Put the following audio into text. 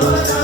I'm gonna.